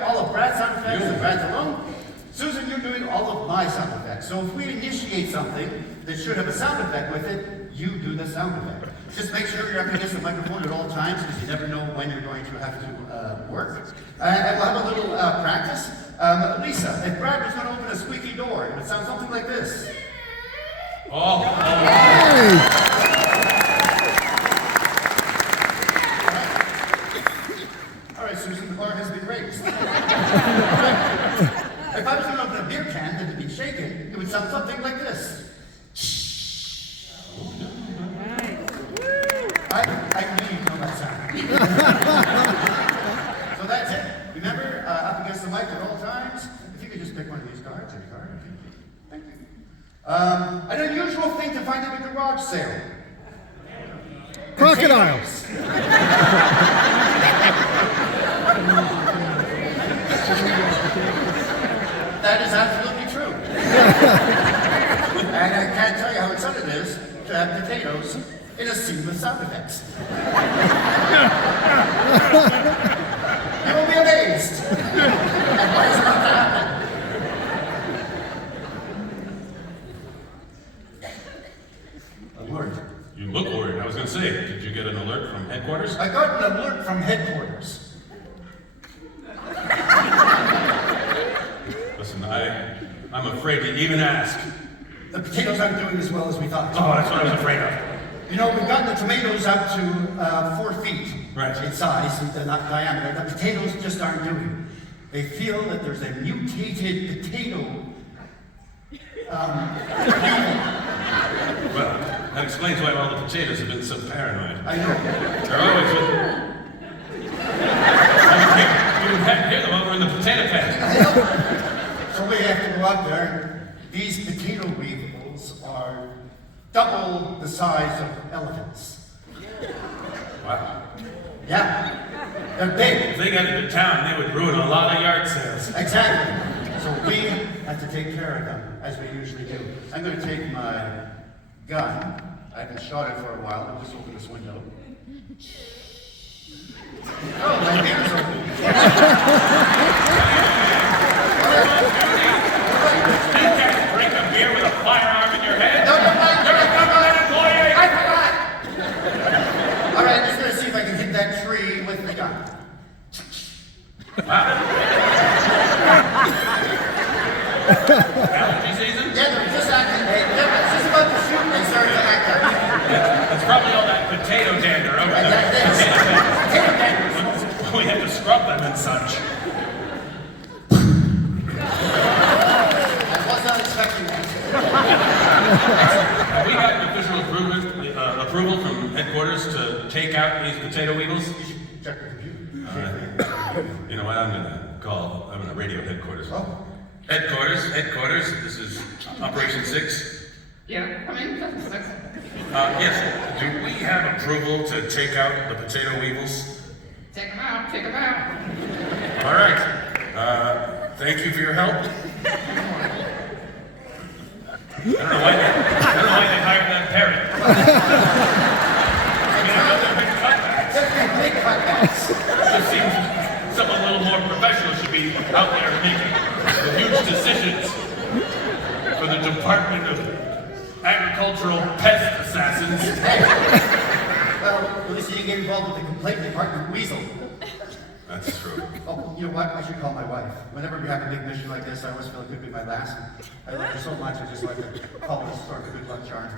doing all of Brad's sound effects and Brad's alone. Susan, you're doing all of my sound effects. So if we initiate something that should have a sound effect with it, you do the sound effect. Just make sure you're up against the microphone at all times because you never know when you're going to have to work. And we'll have a little practice. Lisa, if Brad was going to open a squeaky door, it would sound something like this. Oh. All right, Susan, the bar has been raised. If I was going to open a beer can that had been shaken, it would sound something like this. I knew you'd know that sound. So that's it. Remember, up against the mic at all times. If you could just pick one of these cards, any card. Thank you. An unusual thing to find at a garage sale. Crocodiles. That is absolutely true. And I can't tell you how excited it is to have potatoes in a scene with sound effects. You will be amazed at what is about to happen. Alert. You look worried. I was going to say, did you get an alert from headquarters? I got an alert from headquarters. Listen, I'm afraid to even ask. The potatoes aren't doing as well as we thought. Oh, that's what I was afraid of. You know, we've gotten the tomatoes up to 4 feet in size, and not diameter. The potatoes just aren't doing. They feel that there's a mutated potato. Well, that explains why all the potatoes have been so paranoid. I know. They're always with... You can hear them over in the potato patch. So we have to go out there. These potato weevils are double the size of elephants. Wow. Yeah, they're big. If they got into town, they would ruin a lot of yard sales. Exactly. So we have to take care of them, as we usually do. I'm going to take my gun. I haven't shot it for a while. I'll just open this window. Oh, my ears open. Drink a beer with a firearm in your head? No, You're a government employee! I forgot! All right, I'm just going to see if I can hit that tree with the gun. Wow. Allergy season? Yeah, they're just acting. They were just about to shoot and they started to act up. That's probably all that potato dander over there. Potato dander. We have to scrub them and such. I was not expecting that. Have we gotten official approval from headquarters to take out these potato weevils? You should check the computer. You know what? I'm gonna radio headquarters. Oh. Headquarters. This is Operation 6. Yeah, come in. Yes. Do we have approval to take out the potato weevils? Take them out. All right. Thank you for your help. I don't know why they hired that parrot. I mean, I know they're big cutbacks. Big cutbacks. It just seems someone a little more professional should be out there making the huge decisions for the Department of Agricultural Pest Assassins. Well, at least you didn't get involved with the complaint department weasel. That's true. Oh, you know what? I should call my wife. Whenever we have a big mission like this, I always feel it could be my last. I love her so much, I just like to call it sort of a good luck charm.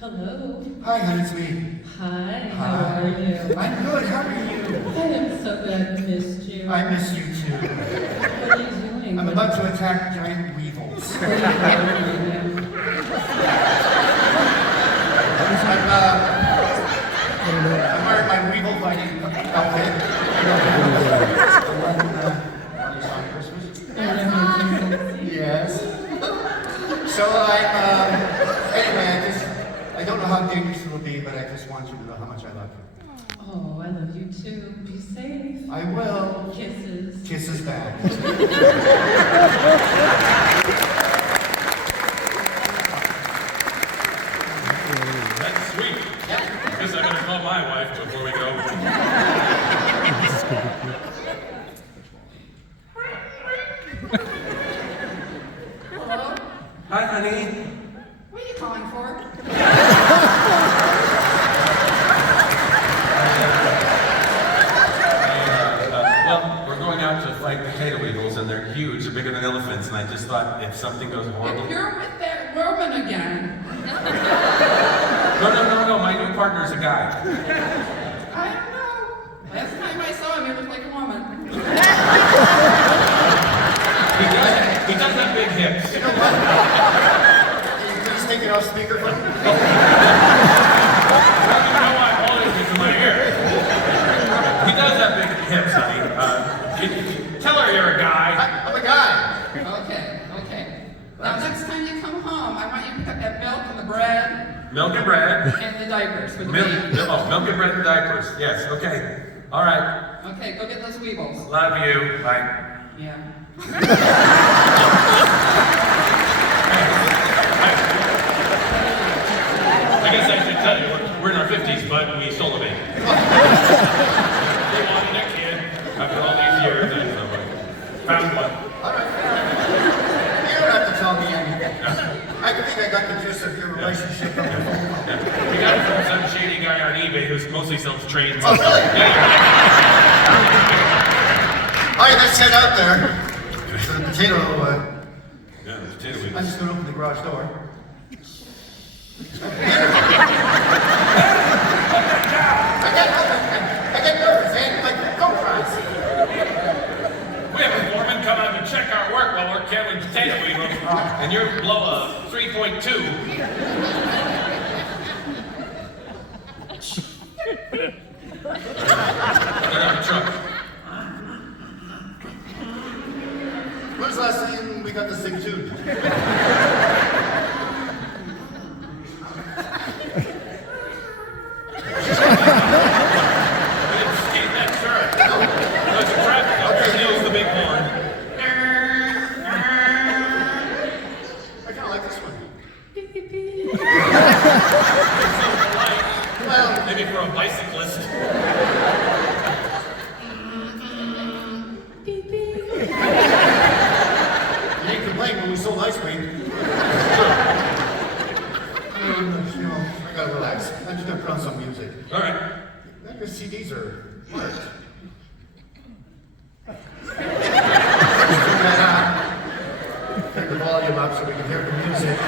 Hello. Hi, honey, it's me. Hi. How are you? I'm good. How are you? I am so glad I missed you. I miss you too. What are you doing? I'm about to attack giant weevils. What are you doing? I'm wearing my weevil fighting outfit. Yes. So anyway, I don't know how dangerous it'll be, but I just want you to know how much I love you. Oh, I love you too. Be safe. I will. Kisses. Kisses back. That's sweet. Guess I better call my wife before before we go? Hello? Hi, honey. What are you calling for? Well, we're going out to fight potato weevils, and they're huge. They're bigger than elephants, and I just thought if something goes horrible... If you're with that woman again. No, my new partner's a guy. I don't know. Last time I saw him, he looked like a woman. He does have big hips. You know what? Can you please take it off speakerphone? Well, you know why I'm holding this in my ear. He does have big hips, honey. Tell her you're a guy. I'm a guy. Okay. Now, next time you come home, I want you to pick up that milk and the bread. Milk and bread. And the diapers for the Milk baby. and bread and diapers. Yes, okay. All right. Okay, go get those weevils. Love you. Bye. Yeah. I guess I should tell you, we're in our 50s, but we stole a baby. They wanted a kid after all these years, and so we found one. All right. You don't have to tell me anything. I think I got the gist of your relationship. We got it from some shady guy on eBay who mostly sells trains. Oh, really? All right, let's head out there. So the potato, Yeah, the potato I'm weevils. just gonna open the garage door. I get nervous, man. Like, go fries. We have a foreman come out and check our work while we're killing potato weevils, and you blow a 3.2. Another truck. When's the last time we got this thing tuned? That's right. There's a traffic up there. Neil's the big horn. I kind of like this one. Well, maybe for a bicyclist. You ain't complain when we sold ice cream. You know, I gotta relax. I'm just gonna put on some music. All right. Your CDs are marked. Turn the volume up so we can hear the music.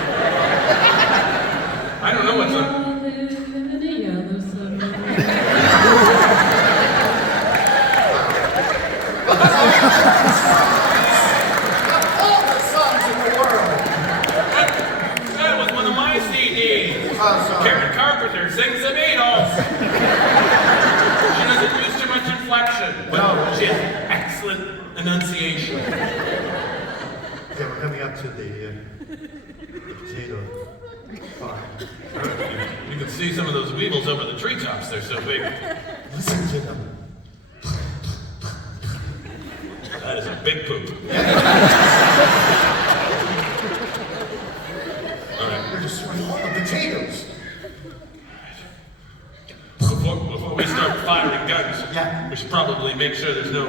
I don't know what's up. I live in a yellow submarine. All the songs in the world. That was one of my CDs. Oh, sorry. Karen Carpenter sings the Beatles. She doesn't use too much inflection, but No. she has excellent enunciation. Okay, we're coming up to the potato farm. You can see some of those weevils over the treetops. They're so big. Listen to them. That is a big poop. All right. They're destroying all the potatoes. Before we start firing guns, Yeah. we should probably make sure there's no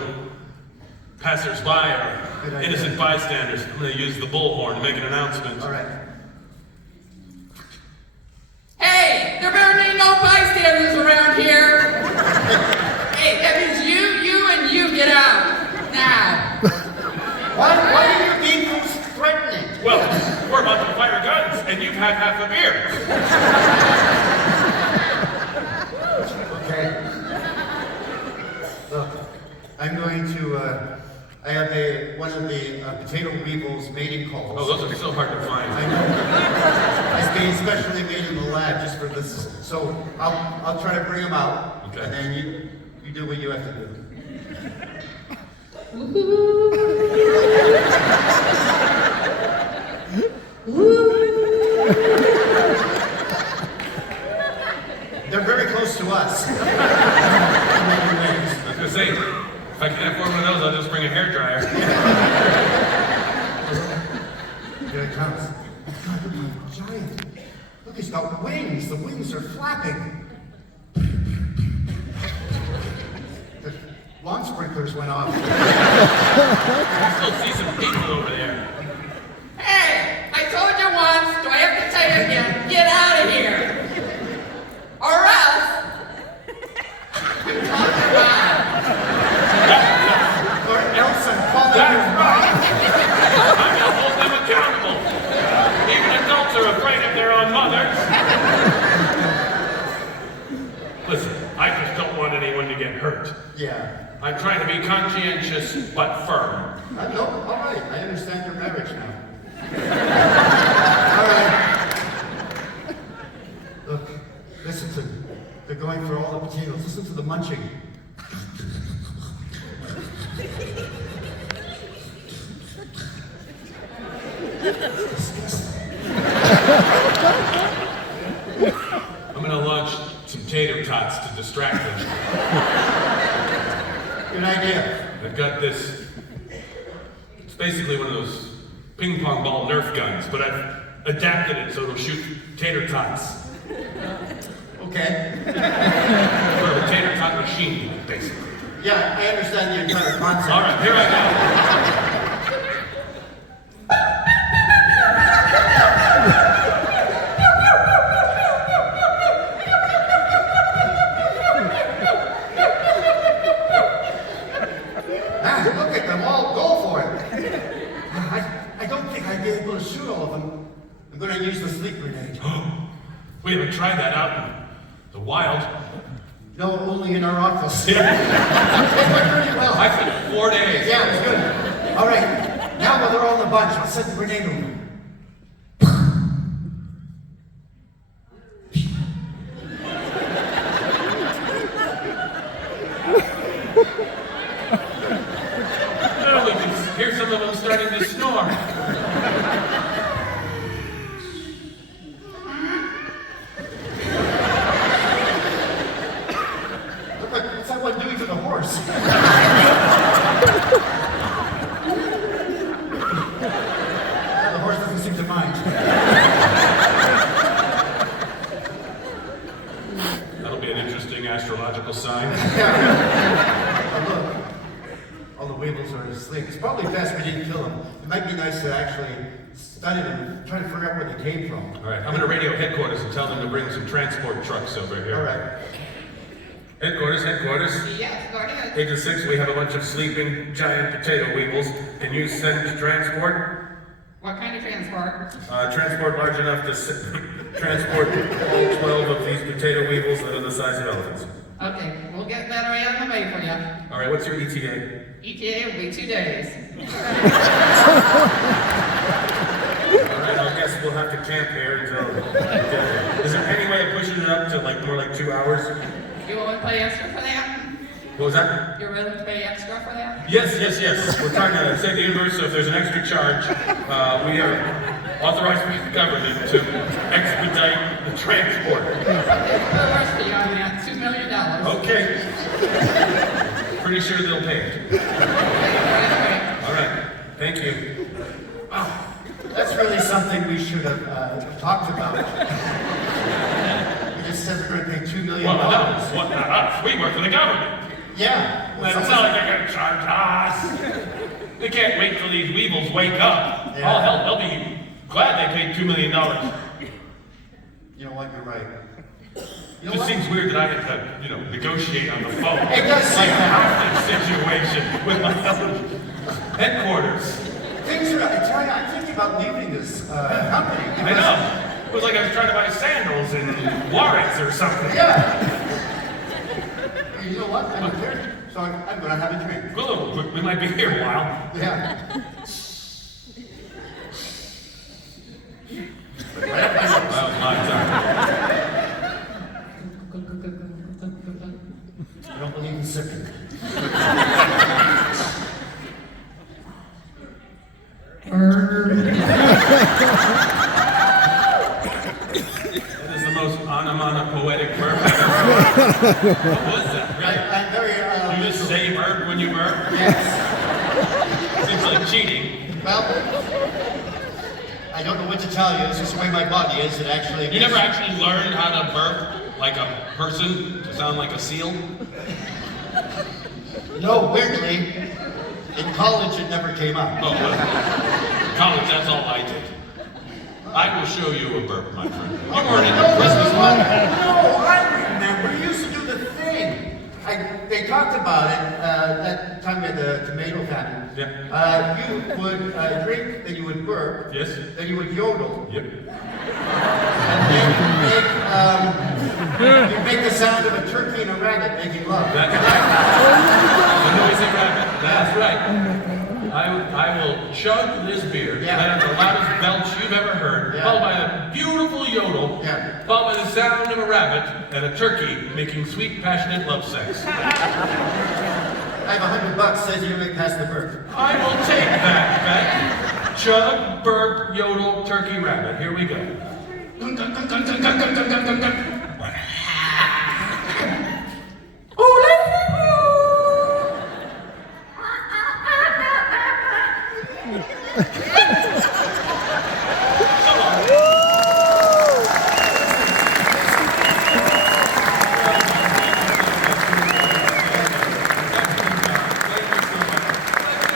passers-by Good or idea. innocent bystanders. I'm going to use the bullhorn to make an announcement. All right. Hey, there better be no bystanders around here. Hey, that means you, and you get out. Now. Why are you being so threatening? Well, we're about to fire guns, and you've had half a beer. Okay. Look, I'm going to, I have one of the potato weevils mating calls. Oh, those are so hard to find. I know. It's being specially made in the lab just for this. So I'll try to bring them out. Okay. And then you do what you have to do. They're very close to us. I was going to say, if I can't afford one of those, I'll just bring a hairdryer. Here it comes. God, look how giant. Look, he's got wings. The wings are flapping. lawn sprinklers went off. I still see some people over there. Hey, I told you once, do I have to tell you again? Get out of here! Or else, you talk about. Or else I'm calling That's your right. I'm gonna hold them accountable. Even adults are afraid of their own mothers. Listen, I just don't want anyone to get hurt. Yeah. I'm trying to be conscientious but firm. No, all right. I understand your marriage now. All right. Look, listen to them. They're going for all the potatoes. Listen to the munching. I'm gonna launch some tater tots to distract them. Good idea. I've got this. It's basically one of those ping pong ball Nerf guns, but I've adapted it so it'll shoot tater tots. Okay. Sort of a tater tot machine, basically. Yeah, I understand the entire concept. All right, here I go. Look at them all go for it. I don't think I'd be able to shoot all of them. I'm going to use the sleep grenade. We haven't tried that out in the wild. No, only in our office. It Yeah. went pretty well. I think 4 days. Yeah, it was good. All right, now while they're all in the bunch, I'll set the grenade over. Oh, we can hear some of them starting to snore. What's that one doing to the horse? The horse doesn't seem to mind. That'll be an interesting astrological sign. Oh, look. All the weevils are asleep. It's probably best we didn't kill them. It might be nice to actually study them, try to figure out where they came from. All right, I'm gonna radio headquarters and tell them to bring some transport trucks over here. All right. Headquarters. Yes, go ahead. Agent 6, we have a bunch of sleeping giant potato weevils. Can you send transport? What kind of transport? Transport large enough to transport all 12 of these potato weevils that are the size of elephants. Okay, we'll get that right on the way for you. All right, what's your ETA? ETA will be 2 days. All right, I guess we'll have to camp here until. Is there any way of pushing it up to like more like 2 hours? You willing to pay extra for that? What was that? You're willing to pay extra for that? Yes. We're trying to save the universe, so if there's an extra charge, we are authorized by the government to expedite the transport. Okay, we'll rush for you on that. $2 million. Okay. Pretty sure they'll pay it. All right. Thank you. That's really something we should have talked about. We just said we're going to pay $2 million. Well, no, what, not us. We work for the government. Yeah. It's not like they're going to charge us. They can't wait till these weevils wake up. Yeah. Oh, hell, they'll be glad they paid $2 million. You know what? You're right. You It know just what? seems weird that I have to, negotiate on the phone. It does It's like seem a hostage situation with my headquarters. Things are. I tell you, I'm thinking about leaving this company. I know. It was like I was trying to buy sandals in Juarez or something. Yeah. You know what? I'm here, so I'm going to have a drink. Well, we might be here a while. Yeah. Well, my time. I don't believe in sipping. That is the most onomatopoetic verb I've ever heard. What was that? Really? I'm very. You just say verb when you verb? Yes. Seems like cheating. Well, I don't know what to tell you. It's just the way my body is. It actually. You never actually learned how to burp like a person to sound like a seal? No, weirdly, in college it never came up. Oh, well, college, that's all I did. I will show you a burp, my friend. You weren't in the business one. No, I remember. You used to do the thing. They talked about it that time at the tomato famine. Yeah. You would drink, then you would burp. Yes. Then you would yodel. Yep. And then you'd make the sound of a turkey and a rabbit making love. That's right. The noisy rabbit. That's right. I will chug this beer. Yeah. That's the loudest belch you've ever heard. Yeah. Followed by a beautiful yodel. Yeah. Followed by the sound of a rabbit and a turkey making sweet, passionate love sex. I have $100 says you make past the burp. I will take that bet. Chug, burp, yodel, turkey, rabbit. Here we go.